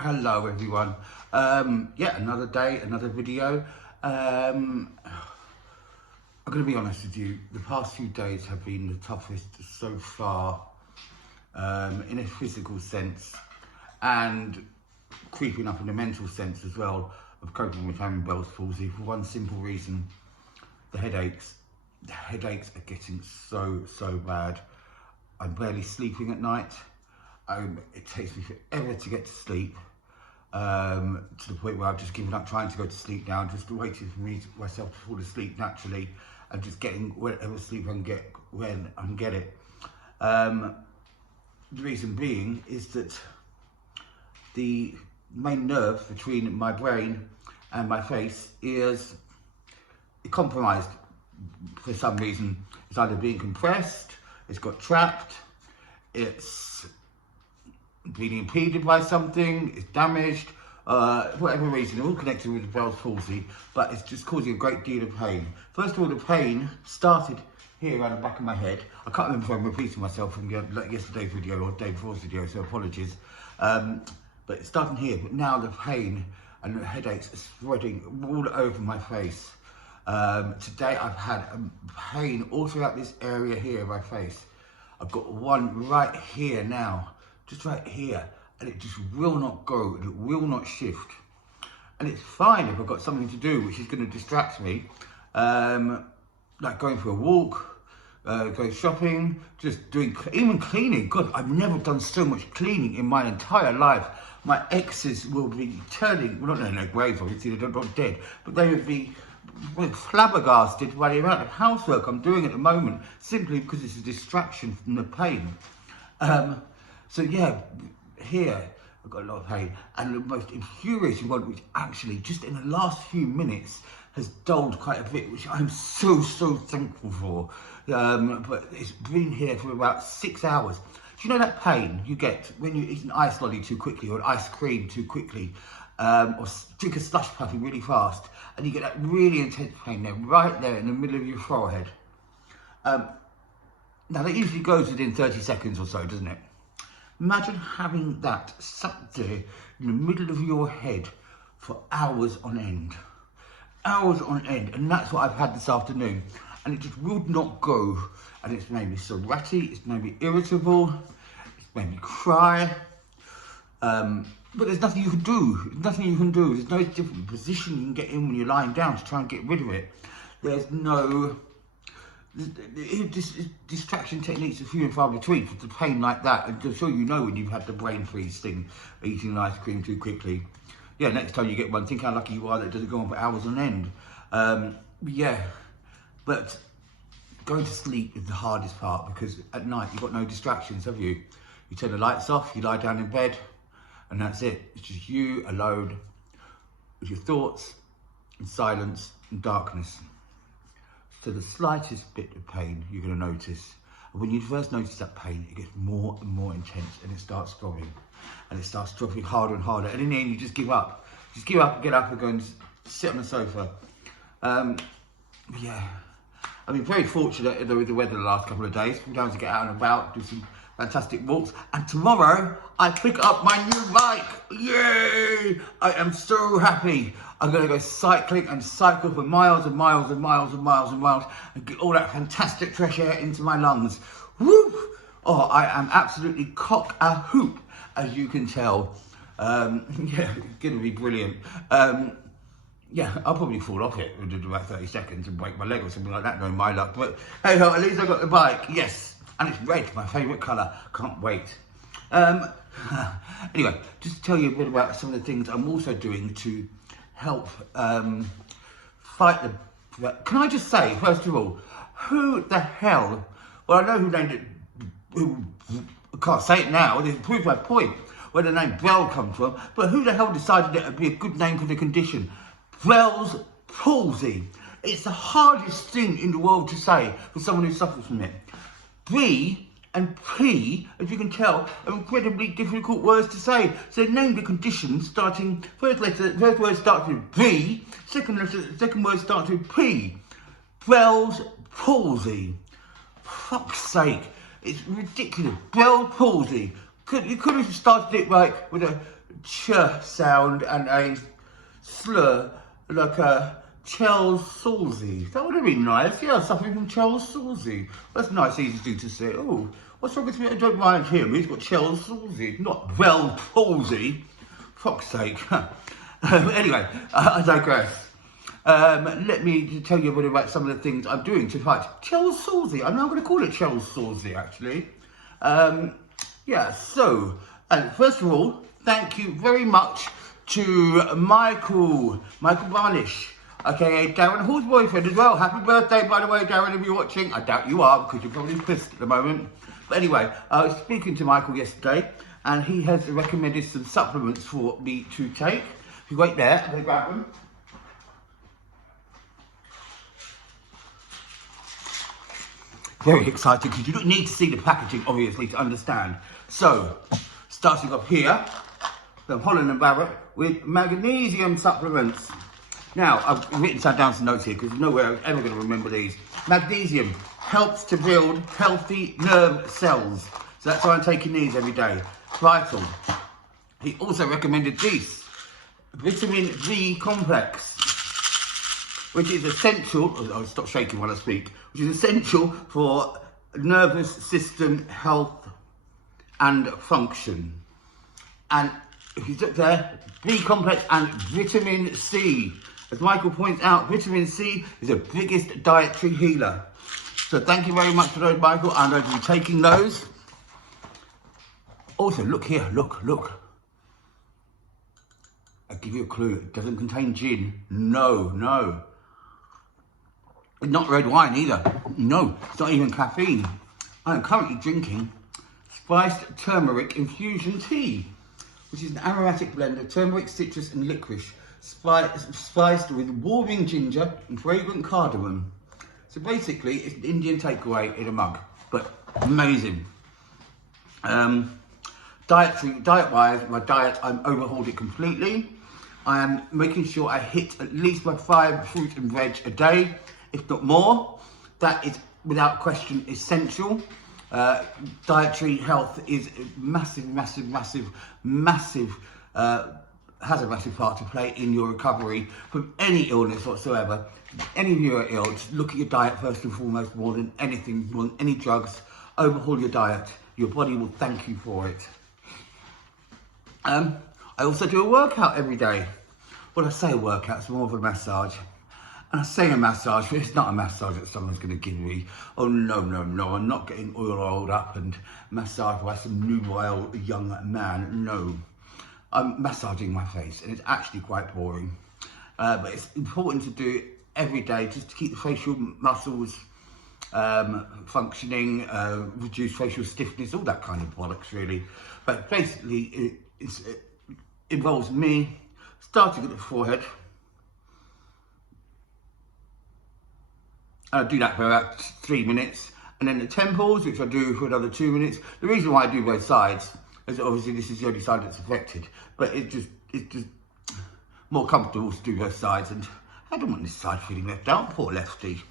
Hello everyone. Yeah, another day, another video. I'm going to be honest with you, the past few days have been the toughest so far, in a physical sense and creeping up in a mental sense as well, of coping with having Bell's palsy, for one simple reason: the headaches. The headaches are getting so bad. I'm barely sleeping at night. It takes me forever to get to sleep, to the point where I've just given up trying to go to sleep now, just waiting for myself to fall asleep naturally, and just getting whatever sleep I can get when I can get it. The reason being is that the main nerve between my brain and my face is compromised for some reason. It's either being compressed, it's got trapped, it's being impeded by something, it's damaged, whatever reason, all connected with the Bell's palsy, but it's just causing a great deal of pain. First of all, the pain started here around the back of my head. I can't remember if I'm repeating myself from yesterday's video or day before's video, so apologies. But it's starting here, but now the pain and the headaches are spreading all over my face. Today I've had pain all throughout this area here of my face. I've got one right here now, just right here, and it just will not go, and it will not shift. And it's fine if I've got something to do which is going to distract me, like going for a walk, going shopping, just doing, even cleaning. God, I've never done so much cleaning in my entire life. My exes will be turning, well, not in their graves, obviously, they're not dead, but they would be flabbergasted by the amount of housework I'm doing at the moment, simply because it's a distraction from the pain. So yeah, here I've got a lot of pain, and the most infuriating one, which actually just in the last few minutes has dulled quite a bit, which I'm so thankful for. But it's been here for about 6 hours. Do you know that pain you get when you eat an ice lolly too quickly, or an ice cream too quickly, or drink a slush puppy really fast, and you get that really intense pain there, right there in the middle of your forehead? Now that usually goes within 30 seconds or so, doesn't it? Imagine having that sat there in the middle of your head for hours on end. Hours on end, and that's what I've had this afternoon. And it just would not go. And it's made me so ratty, it's made me irritable, it's made me cry. But there's nothing you can do. There's nothing you can do. There's no different position you can get in when you're lying down to try and get rid of it. There's no... distraction techniques are few and far between for the pain like that. And I'm sure you know when you've had the brain freeze thing, eating an ice cream too quickly. Yeah, next time you get one, think how lucky you are that it doesn't go on for hours on end. Yeah, but going to sleep is the hardest part, because at night you've got no distractions, have you? You turn the lights off, you lie down in bed, and that's it. It's just you alone with your thoughts and silence and darkness. So the slightest bit of pain you're going to notice. And when you first notice that pain, it gets more and more intense, and it starts throbbing. And it starts dropping harder and harder. And in the end, you just give up. Just give up and get up and go and sit on the sofa. Yeah. I've been very fortunate with the weather the last couple of days. I'm going to get out and about, do some fantastic walks. And tomorrow, I pick up my new bike. Yay! I am so happy. I'm going to go cycling and cycle for miles and miles and miles and miles and miles, and get all that fantastic fresh air into my lungs. Woo! Oh, I am absolutely cock a hoop, as you can tell. Yeah, it's going to be brilliant. Yeah, I'll probably fall off it within about 30 seconds and break my leg or something like that, knowing my luck. But hey ho, at least I got the bike, yes. And it's red, my favourite colour. Can't wait. Anyway, just to tell you a bit about some of the things I'm also doing to help fight the... Can I just say, first of all, who the hell... Well, I know who named it... I can't say it now, it proves my point, where the name Bell comes from, but who the hell decided it would be a good name for the condition? Bell's palsy. It's the hardest thing in the world to say for someone who suffers from it. B and P, as you can tell, are incredibly difficult words to say. So they named the condition starting, first word starts with B, second word starts with P. Bell's palsy. For fuck's sake, it's ridiculous. Bell's palsy. You could have started it right with a ch sound and a slur like a Chell Salsy. That would have been nice. Yeah, something from Chell Salsy. That's nice, easy thing to say. Oh, what's wrong with me? I don't mind him. He's got Chell Salsy, not well palsy. Fuck's sake. Anyway, I digress. Let me tell you a bit about some of the things I'm doing to fight Chell Salsy. I'm now going to call it Chell Salsy, actually. Yeah, so, first of all, thank you very much to Michael Barnish, aka Darren Hall's boyfriend as well. Happy birthday, by the way, Darren, if you're watching. I doubt you are, because you're probably pissed at the moment. But anyway, I was speaking to Michael yesterday, and he has recommended some supplements for me to take. If you wait there, I'm going to grab them. Very exciting, because you don't need to see the packaging, obviously, to understand. So, starting off here, from Holland & Barrett with magnesium supplements. Now, I've written down some notes here, because there's no way I'm ever going to remember these. Magnesium helps to build healthy nerve cells. So that's why I'm taking these every day. Vital. He also recommended this. Vitamin B complex, which is essential, I'll stop shaking while I speak, which is essential for nervous system health and function. And if you look there, B complex and vitamin C. As Michael points out, vitamin C is the biggest dietary healer. So thank you very much for those, Michael. I'm going to be taking those. Also, look here, look. I'll give you a clue, it doesn't contain gin. No. It's not red wine either. No, it's not even caffeine. I am currently drinking spiced turmeric infusion tea, which is an aromatic blend of turmeric, citrus and licorice, spiced with warming ginger and fragrant cardamom. So basically, it's an Indian takeaway in a mug, but amazing. Diet-wise, my diet, I'm overhauled it completely. I am making sure I hit at least my 5 fruit and veg a day, if not more. That is, without question, essential. Dietary health is massive, has a massive part to play in your recovery from any illness whatsoever. Any of you are ill, just look at your diet first and foremost, more than anything, more than any drugs. Overhaul your diet. Your body will thank you for it. I also do a workout every day. When I say a workout, it's more of a massage. And I say a massage, but it's not a massage that someone's going to give me. Oh, no, I'm not getting oiled up and massaged by some nubile young man. No, I'm massaging my face, and it's actually quite boring. But it's important to do it every day, just to keep the facial muscles functioning, reduce facial stiffness, all that kind of bollocks, really. But basically, it involves me starting at the forehead. I do that for about 3 minutes, and then the temples, which I do for another 2 minutes. The reason why I do both sides is obviously this is the only side that's affected, but it's just more comfortable to do both sides, and I don't want this side feeling left out, poor lefty.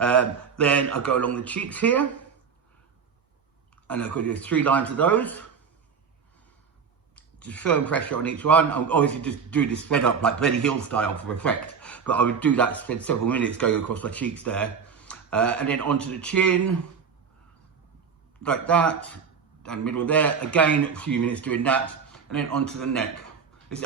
Then I go along the cheeks here, and I've got to do 3 lines of those. Just firm pressure on each one. I'm obviously just doing this sped up like Benny Hill style for effect, but I would do that, spend several minutes going across my cheeks there, and then onto the chin, like that, down the middle there, again a few minutes doing that, and then onto the neck.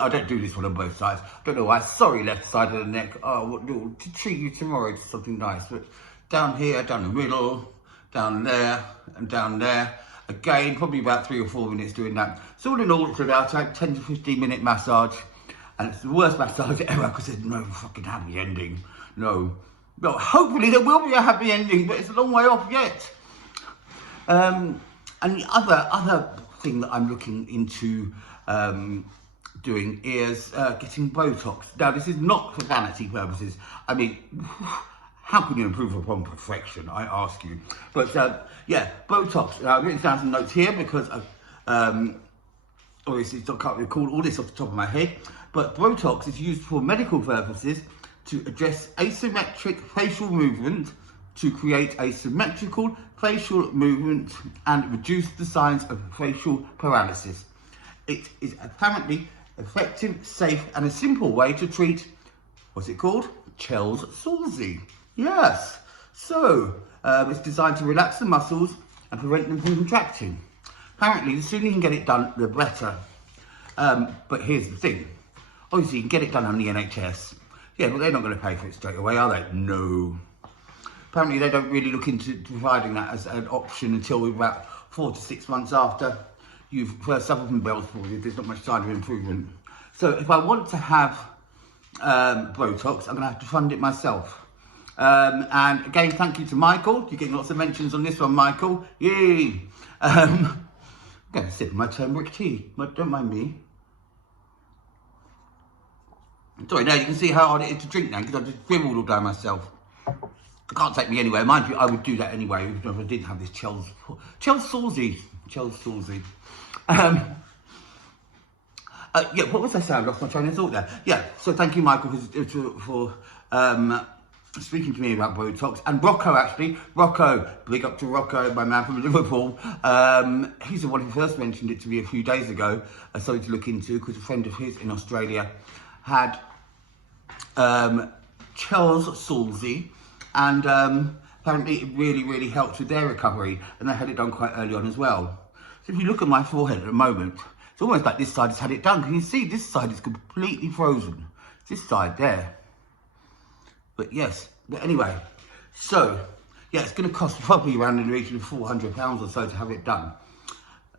I don't do this one on both sides. I don't know why. Sorry, left side of the neck. Oh, to treat you tomorrow to something nice. But down here, down the middle, down there, and down there. Again, probably about 3 or 4 minutes doing that. So all in all, it's about a 10 to 15 minute massage. And it's the worst massage ever, because there's no fucking happy ending. No. Well, hopefully there will be a happy ending, but it's a long way off yet. And the other thing that I'm looking into doing is getting Botox. Now, this is not for vanity purposes. I mean, how can you improve upon perfection, I ask you? But yeah, Botox. I've written down some notes here because obviously I can't recall all this off the top of my head. But Botox is used for medical purposes to address asymmetric facial movement, to create a symmetrical facial movement and reduce the signs of facial paralysis. It is apparently effective, safe, and a simple way to treat, what's it called? Chell's Salsy. Yes. So, it's designed to relax the muscles and prevent them from contracting. Apparently, the sooner you can get it done, the better. But here's the thing. Obviously, you can get it done on the NHS. Yeah, but they're not going to pay for it straight away, are they? No. Apparently, they don't really look into providing that as an option until about 4 to 6 months after you've first suffered from Bell's palsy. There's not much sign of improvement. So if I want to have Botox, I'm going to have to fund it myself. And again, thank you to Michael. You're getting lots of mentions on this one, Michael. Yay! I'm going to sip my turmeric tea. Don't mind me. Sorry, now you can see how hard it is to drink now because I've just dribbled all down myself. It can't take me anywhere. Mind you, I would do that anyway if I didn't have this Chell's Salsy. Yeah, what was I saying? I lost my train of thought there. Yeah, so thank you, Michael, for speaking to me about Botox. And Rocco, actually. Rocco, big up to Rocco, my man from Liverpool. He's the one who first mentioned it to me a few days ago. I started to look into because a friend of his in Australia had Chell's Salsy, and apparently it really helped with their recovery, and they had it done quite early on as well. So if you look at my forehead at the moment, it's almost like this side has had it done. Can you see this side is completely frozen? This side there. But yes, but anyway, so yeah, it's going to cost probably around in the region of £400 or so to have it done.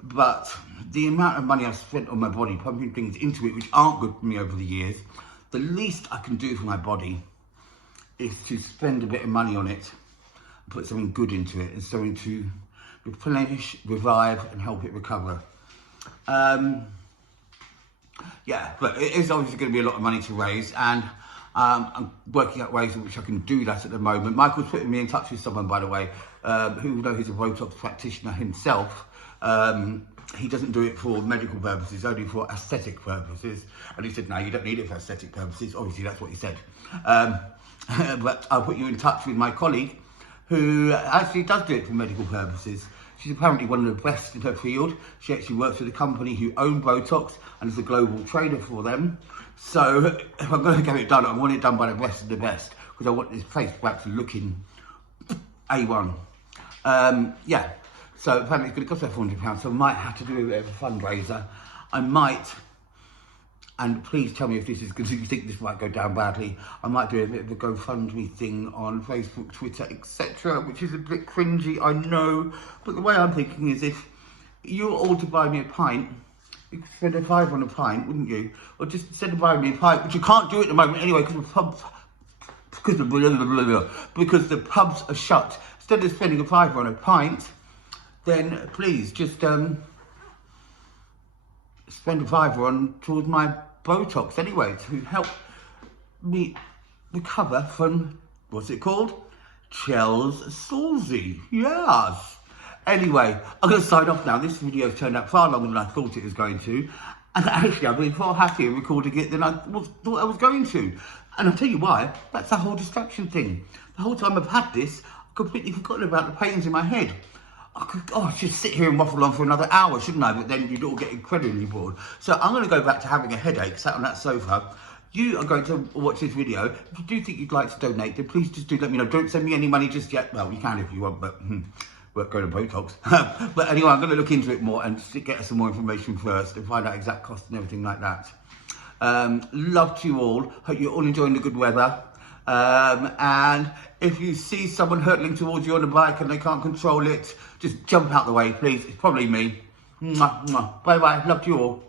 But the amount of money I've spent on my body, pumping things into it which aren't good for me over the years, the least I can do for my body is to spend a bit of money on it, put something good into it, and something to replenish, revive, and help it recover. Yeah, but it is obviously going to be a lot of money to raise, and I'm working out ways in which I can do that at the moment. Michael's putting me in touch with someone, by the way, who, though he's a Botox practitioner himself, he doesn't do it for medical purposes, only for aesthetic purposes. And he said, no, you don't need it for aesthetic purposes. Obviously, that's what he said. But I'll put you in touch with my colleague, who actually does do it for medical purposes. She's apparently one of the best in her field. She actually works for the company who own Botox and is a global trader for them. So if I'm going to get it done, I want it done by the best of the best, because I want this face back to looking A1. Yeah, so apparently it's going to cost about £400, so I might have to do a bit of a fundraiser. I might, and please tell me if this is, because you think this might go down badly, I might do a bit of a GoFundMe thing on Facebook, Twitter, etc., which is a bit cringy, I know, but the way I'm thinking is if you were all to buy me a pint, you could spend a £5 on a pint, wouldn't you? Or just instead of buying me a pint, which you can't do at the moment anyway, because the pubs are shut. Instead of spending a £5 on a pint, then please just spend a £5 on towards my Botox anyway, to help me recover from, what's it called? Chell's Salsy. Yes. Anyway, I'm going to sign off now. This video has turned out far longer than I thought it was going to. And actually, I've been far happier recording it than I thought I was going to. And I'll tell you why. That's the whole distraction thing. The whole time I've had this, I've completely forgotten about the pains in my head. I should sit here and waffle on for another hour, shouldn't I? But then you'd all get incredibly bored. So I'm going to go back to having a headache, sat on that sofa. You are going to watch this video. If you do think you'd like to donate, then please just do let me know. Don't send me any money just yet. Well, you can if you want, but we'll go to Botox. But anyway, I'm going to look into it more and get some more information first and find out exact costs and everything like that. Love to you all. Hope you're all enjoying the good weather. And if you see someone hurtling towards you on a bike and they can't control it, just jump out the way, please. It's probably me. Mwah, mwah. Bye bye. Love to you all.